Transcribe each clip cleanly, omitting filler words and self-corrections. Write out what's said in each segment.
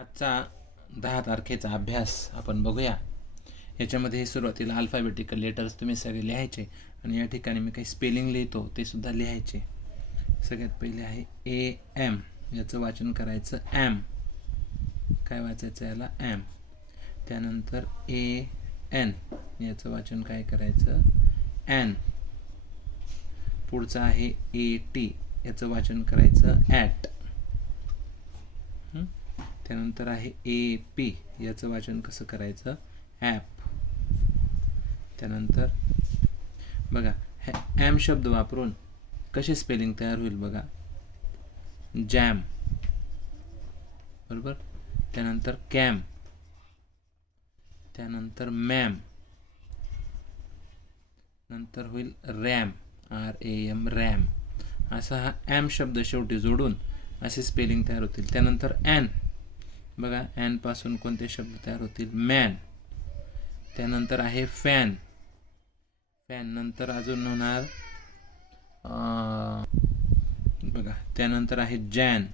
आजचा 10 तारखेचा अभ्यास आपण बघूया. याच्यामध्ये सुरुवातीला अल्फाबेटिकल लेटर्स तुम्ही सगळे लिहायचे आणि या ठिकाणी मी काही स्पेलिंग लिहितो ते सुद्धा लिहायचे. सगळ्यात पहिले आहे ए एम, याचं वाचन करायचं ॲम. काय वाचायचं याला? ॲम. त्यानंतर ए एन, याचं वाचन काय करायचं? ॲन. पुढचं आहे ए टी, याचं वाचन करायचं ॲट. त्यानंतर आहे ए पी, याचं वाचन कसं करायचं? ॲप. त्यानंतर बघा ॲम शब्द वापरून कसे स्पेलिंग तयार होईल बघा. जॅम, बरोबर. त्यानंतर कॅम, त्यानंतर मॅम, नंतर होईल रॅम, RAM, रॅम. असा हा ॲम शब्द शेवटी जोडून असे स्पेलिंग तयार होतील. त्यानंतर ॲन, बघा ॲन पासून कोणते शब्द तयार होतील? मॅन. त्यानंतर आहे फॅन. फॅन नंतर अजून होणार बघा. त्यानंतर आहे जॅन,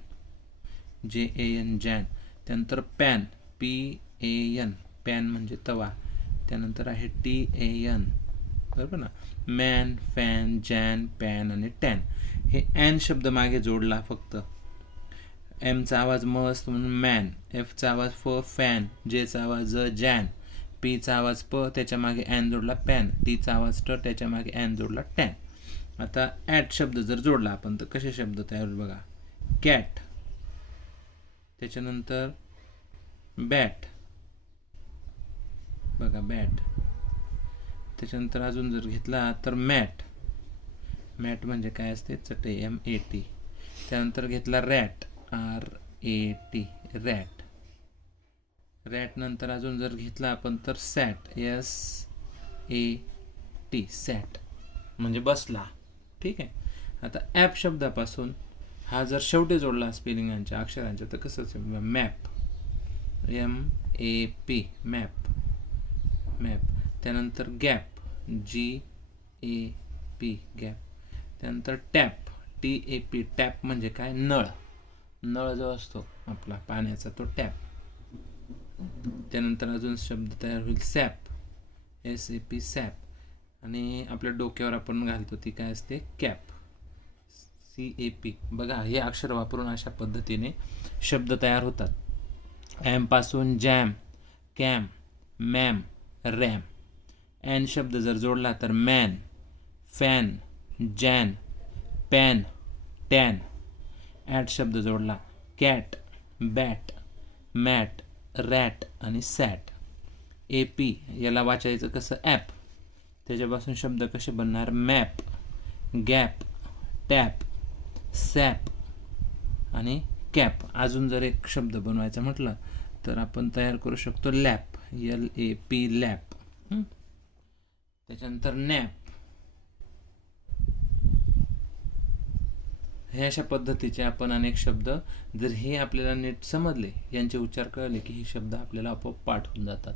JAN, जॅन. त्यानंतर पॅन, PAN, पॅन म्हणजे तवा. त्यानंतर आहे TAN, बरोबर ना. मॅन, फॅन, जॅन, पॅन आणि टॅन. हे ॲन शब्द मागे जोडला फक्त. एमचा आवाज म असतो म्हणून मॅन, एफचा आवाज फ फॅन, जेचा आवाज ज जॅन, पीचा आवाज प त्याच्या मागे ॲन जोडला पॅन, टीचा आवाज ट त्याच्या मागे ॲन जोडला टॅन. आता ॲट शब्द जर जोडला आपण तर कसे शब्द तयार होईल बघा. कॅट, त्याच्यानंतर बॅट, बघा बॅट. त्याच्यानंतर अजून जर घेतला तर मॅट. मॅट म्हणजे काय असते? चटई, MAT. त्यानंतर घेतला रॅट, RAT, रॅट. रॅट नंतर अजून जर घेतला आपण तर सॅट, SAT, सॅट म्हणजे बसला. ठीक आहे. आता ॲप शब्दापासून हा जर शेवटी जोडला स्पेलिंगांच्या अक्षरांच्या तर कसं? Map, MAP, map, map. त्यानंतर गॅप, GAP, गॅप. त्यानंतर टॅप, TAP, टॅप म्हणजे काय? नळ. नळ जो असतो आपला पाण्याचा तो टॅप. त्यानंतर अजून शब्द तयार होईल सॅप, SAP, सॅप. आणि आपल्या डोक्यावर आपण घालतो ती काय असते? Cap, CAP. बघा हे अक्षर वापरून अशा पद्धतीने शब्द तयार होतात. ॲम पासून jam, cam, mam, ram. An शब्द जर जोडला तर man, fan, jan, pan, tan. At शब्द जोडला कॅट, बॅट, मॅट, रॅट आणि सॅट. AP याला वाचायचं कसं? ॲप. त्याच्यापासून शब्द कसे बनणार? मॅप, गॅप, टॅप, सॅप आणि कॅप. अजून जर एक शब्द बनवायचा म्हटलं तर आपण तयार करू शकतो लॅप, LAP, लॅप. त्याच्यानंतर नॅप. हे अशा पद्धतीचे आपण अनेक शब्द, जर हे आपल्याला नीट समजले, यांचे उच्चार कळले की हे शब्द आपल्याला आपोआप पाठ होऊन जातात.